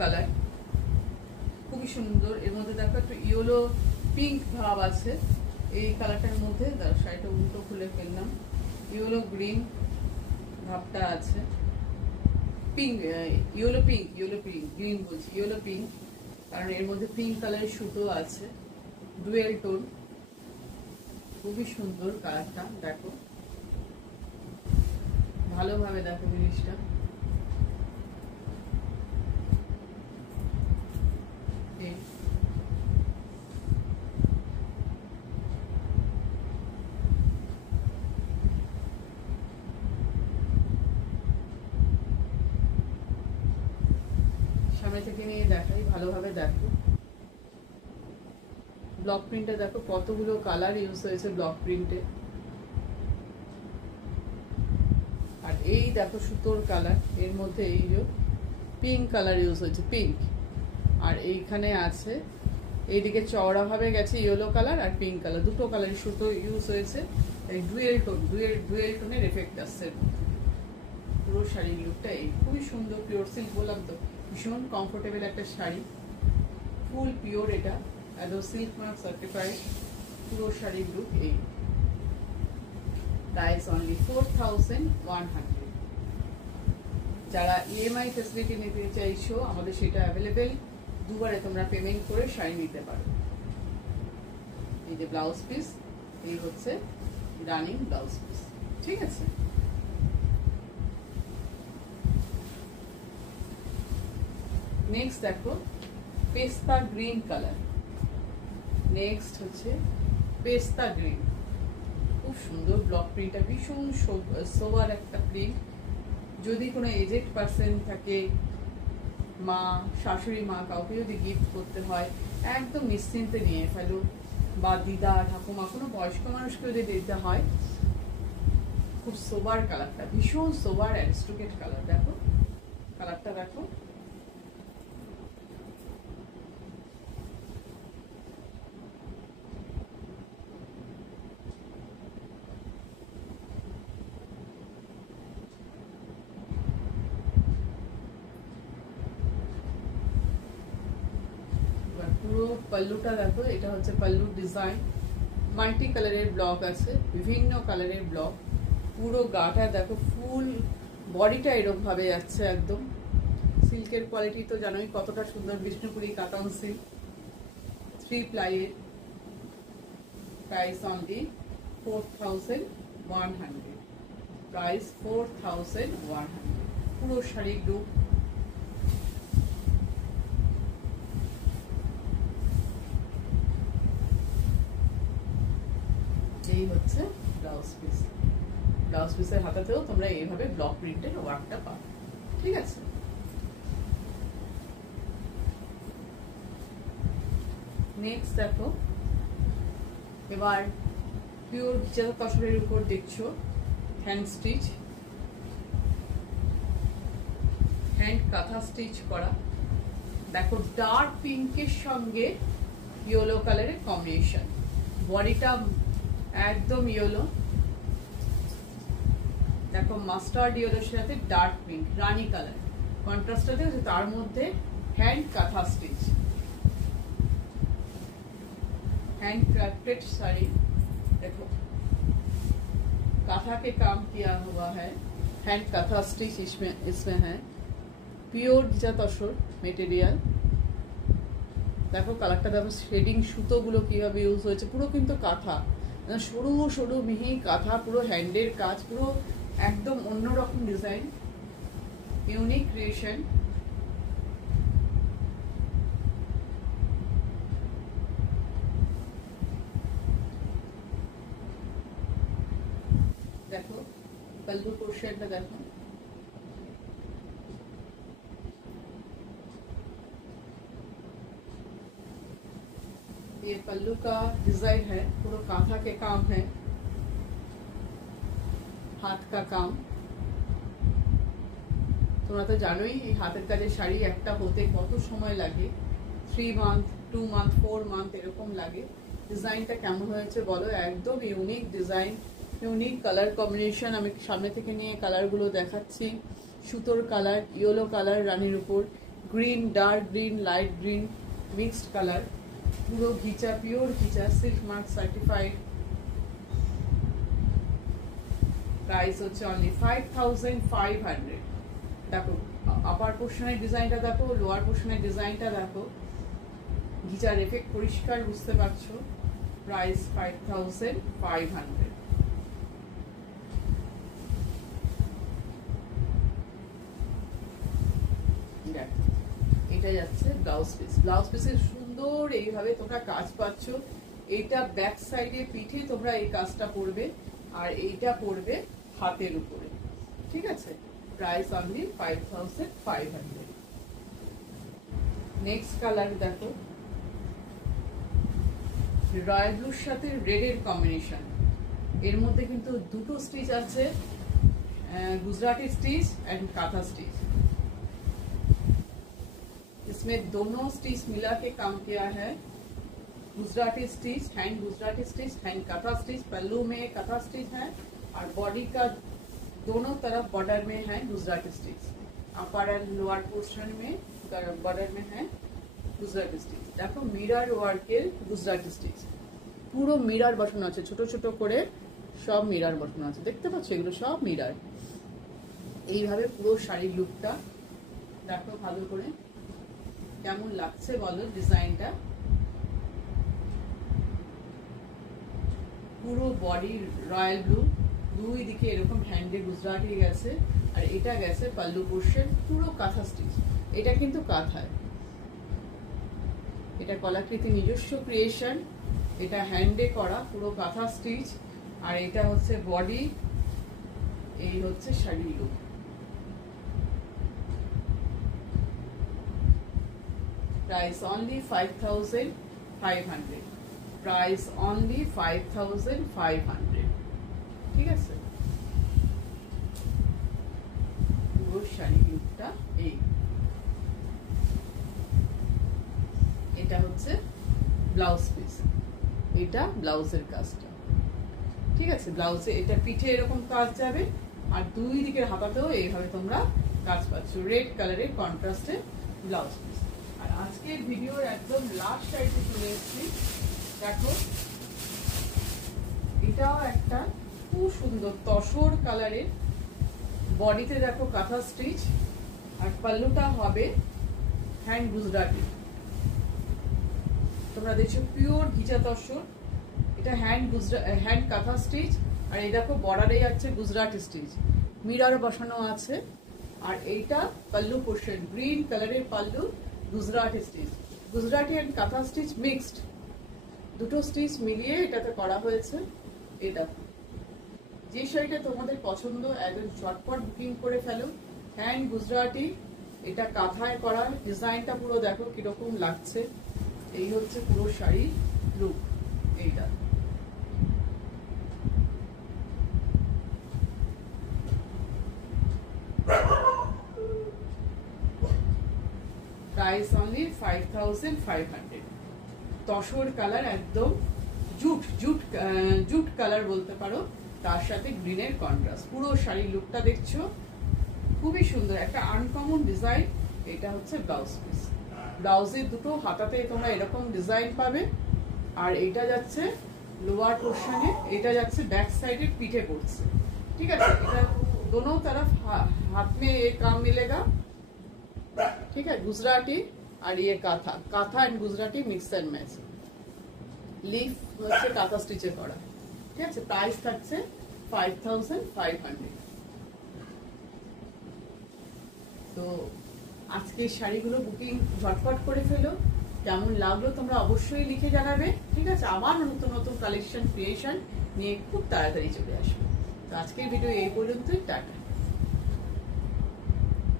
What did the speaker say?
Colour, খুবই সুন্দর। এর মধ্যে দেখো একটু ইয়েলো পিঙ্ক ভাব আছে এই কালারটার মধ্যে। শাড়িটা উল্টো খুলে ফেললাম, ইয়েলো গ্রিন ভাবটা আছে, পিঙ্ক, ইয়েলো পিঙ্ক, গ্রিন বলছি, ইয়েলো পিঙ্ক, কারণ এর মধ্যে পিঙ্ক কালারের সুতো আছে, ডুয়েল টোন, খুবই সুন্দর কালারটা। দেখো ভালোভাবে দেখো জিনিসটা, সামনে থেকে নিয়ে দেখাই, ভালোভাবে দেখো। ব্লক প্রিন্টে দেখো কতগুলো কালার ইউজ হয়েছে ব্লক প্রিন্টে। আর এই দেখো সুতোর কালার, এর মধ্যে এই যে পিঙ্ক কালার ইউজ হয়েছে, পিঙ্ক। আর এইখানে আছে, এইদিকে চওড়া ভাবে গেছে ইয়েলো কালার আর পিঙ্ক কালার, দুটো কালারের সুতো ইউজ হয়েছে। এই ডুয়েল টোনের এফেক্ট আসছে পুরো শাড়ির লুকটা। এই খুবই সুন্দর, পিওর সিল্ক বললাম তো, ভীষণ কমফোর্টেবল একটা শাড়ি, ফুল পিওর, এটা একদম সিল্ক মার্ক সার্টিফাইড পুরো শাড়ির লুক। এই প্রাইস অনলি 4100। যারা ইএমআই ফেসিলিটি নিতে চাইছো আমাদের সেটা অ্যাভেলেবেল, দুবারে তোমরা পেমেন্ট করে শাড়ি নিতে পারো। এই যে ব্লাউজ পিস, এই হচ্ছে রানিং ব্লাউজ পিস, ঠিক আছে। নেক্সট দেখো পেস্তা গ্রিন কালার, নেক্সট হচ্ছে পেস্তা গ্রিন, খুব সুন্দর ব্লক প্রিন্টটা, ভীষণ সোবার একটা প্রিন্ট। যদি কোনো এজেড পার্সন থাকে, মা, শাশুড়ি মা, কাউকে যদি গিফট করতে হয় একদম নিশ্চিন্তে নিয়ে ফেলো, বা দিদা, ঠাকুমা, কোনো বয়স্ক মানুষকে যদি দিতে হয়। খুব সোবার কালারটা, ভীষণ সোবার অ্যারিস্টোক্রেট কালার। দেখো কালারটা, দেখো পুরো পাল্লুটা দেখো, এটা হচ্ছে পাল্লুর ডিজাইন, মাল্টি কালারের ব্লক আছে, বিভিন্ন কালারের ব্লক। পুরো গাটা দেখো, ফুল বডিটা এরকম ভাবে যাচ্ছে একদম। সিল্কের কোয়ালিটি তো জানোই কতটা সুন্দর, বিষ্ণুপুরি কাতান সিল্ক, 3 প্লাইয়ের। প্রাইস অনলি 4100, প্রাইস 4100, পুরো শাড়ির লুক। এই হচ্ছে ব্লাউজ পিস, ব্লাউজ পিসের হাতাতেও তোমরা এইভাবে ব্লক প্রিন্টের ওয়ার্কটা পাবে, ঠিক আছে। নেক্সট দেখো, এবার পিওর ভিজানো তসরের উপর দেখছো হ্যান্ড স্টিচ, হ্যান্ড কাঁথা স্টিচ করা। দেখো ডার্ক পিঙ্কের সঙ্গে ইয়েলো কালারের কম্বিনেশন, বডিটা একদম ইয়েলো, দেখো মাস্টার্ড ইয়েলোর সাথে ডার্ক পিঙ্ক, রানী কালার কন্ট্রাস্টটা দেখো, তার মধ্যে hand kantha stitch, hand crafted sari. देखो काथा के काम किया हुआ है, हैंड काथा स्टिच इसमें है, পিওর যা তসর মেটেরিয়াল। দেখো কালারটা, দেখো শেডিং সুতোগুলো কিভাবে ইউজ হয়েছে, পুরো কিন্তু কাঁথা, সরু সরু মিহি কাঁথা, পুরো হ্যান্ডের কাজ, পুরো একদম অন্যরকম ডিজাইন, ইউনিক ক্রিয়েশন। দেখো पल्लू पोर्शनটা देखो, ये पल्लू का डिजाइन है, पूरा कांथा के काम है, हाथ का काम। তোমরা তো জানোই এই হাতের কাজের শাড়ি একটা হতে কত সময় লাগে, 3 মান্থ 2 মান্থ 4 মান্থ এরকম লাগে। ডিজাইনটা কেমন হয়েছে বলো, একদম unique design, unique colour combination. আমি সামনে থেকে নিয়ে কালারগুলো দেখাচ্ছি। সুতোর কালার, ইয়েলো কালার রানীর উপর, green, dark green, light green, mixed colour, পুরো ghicha, pure ghicha, silk mark certified. Price হচ্ছে অনলি 5500। দেখো আপার পোর্শনের ডিজাইনটা দেখো, লোয়ার পোর্শনের ডিজাইনটা দেখো, ঘিচার এফেক্ট পরিষ্কার বুঝতে পারছো। প্রাইস 5500। এটা যাচ্ছে ব্লাউজ পিস। ব্লাউজ পিসের সুন্দর এইভাবে তোমরা কাজ পাচ্ছ। এইটা ব্যাক সাইডে পিঠে তোমরা এই কাজটা করবে, আর এইটা পড়বে হাতের উপরে, ঠিক আছে। Price only 5500। নেক্সট কালার দেখো, রয়্যাল ব্লুর সাথে রেডের কম্বিনেশন। এর মধ্যে কিন্তু দুটো স্টিচ আছে, Gujarati stitch and kantha stitch. इसमें दोनों स्टिच मिला के काम किया है। Gujarati stitch, hand Gujarati stitch, hand kantha stitch. Pallu में काथा स्टिच है और बॉडी का दोनों तरफ बॉर्डर में है Gujarati stitch. Upper and lower portion में बॉर्डर में है गुजराती स्टिच। देखो मिरर वर्केर गुजराती स्टिच, পুরো মিরর বসানো আছে, ছোট ছোট করে সব মিরর বসানো আছে, দেখতে পাচ্ছ এগুলো সব মিরর। এইভাবে পুরো শাড়ির লুকটা দেখো ভালো করে, কেমন লাগছে বলো ডিজাইনটা। পুরো বডি রয়্যাল ব্লু, দুই দিকে এরকম হ্যান্ডে গুজরাটি গেছে, আর এটা গেছে পাল্লু পোর্শন, পুরো কাঁথা স্টিচ। এটা কিন্তু কাঁথায়, এটা কলাকৃতি নিজস্ব ক্রিয়েশন, এটা হ্যান্ডে করা পুরো কাঁথা স্টিচ। আর এটা হচ্ছে বডি, এই হচ্ছে শাড়ির look. Price only 5500। Price only 5500, ঠিক আছে। পুরো শাড়ির লুকটা এই। এটা হচ্ছে ব্লাউজ পিস, এটা ব্লাউজের কাজটা, ঠিক আছে। ব্লাউজে এটা পিঠে এরকম কাজ যাবে, আর দুই দিকের হাতাতেও এইভাবে তোমরা কাজ পাচ্ছ। রেড কালারের কন্ট্রাস্টে ব্লাউজ পিস। আর আজকের ভিডিওর একদম লাস্ট সাইডে চলে এসেছি। দেখো এটাও একটা খুব সুন্দর তসর কালারের, বডিতে দেখো কাঁথা স্টিচ, আর পাল্লুটা হবে হ্যান্ড গুজরাটি। তোমরা দেখছো পিওর ঘিচা তসর, এটা হ্যান্ড কাঁথা স্টিচ। আর এই দেখো বর্ডারে যাচ্ছে গুজরাটি স্টিচ, মিরর বসানো আছে। আর এইটা পাল্লু পোর্শন, গ্রিন কালারের পাল্লু, গুজরাটি স্টিচ। গুজরাটি এন্ড কাঁথা স্টিচ মিক্সড, দুটো স্টিচ মিলিয়ে এটাতে করা হয়েছে। এটা যে শাড়িটা তোমাদের পছন্দ একদম ঝটপট বুকিং করে ফেলো। হ্যান্ড গুজরাটি, এটা কাঁথায় করা, ডিজাইনটা পুরো দেখো কিরকম লাগছে। এই হচ্ছে পুরো শাড়ির লুক এইটা। Price only 5500। তসর কালার, একদম জুট কালার বলতে পারো, তার সাথে গ্রিনের কন্ট্রাস্ট। পুরো শাড়ির লুকটা দেখছো খুবই সুন্দর, একটা আনকমন ডিজাইন। এটা হচ্ছে ব্লাউজ পিস। ব্লাউজের দুটো হাতাতে তোমরা এরকম ডিজাইন পাবে। আর এটা যাচ্ছে লোয়ার পোর্শনে, এটা যাচ্ছে ব্যাক সাইডে পিঠে পড়ছে, ঠিক আছে। এটা दोनों तरफ हाथ में ये काम मिलेगा, ठीक है। गुजराती और ये kantha and Gujarati mix and match. Leaf হচ্ছে কাঁথা স্টিচে করা, ঠিক আছে। প্রাইস থাকছে 5500। তো আজকে শাড়িগুলো বুকিং ঝটপট করে ফেলো। কেমন লাগলো তোমরা অবশ্যই লিখে জানাবে, ঠিক আছে। আবার নতুন নতুন কালেকশন ক্রিয়েশন নিয়ে খুব তাড়াতাড়ি চলে আসবে। তো আজকের ভিডিও এই পর্যন্তই, টাটা।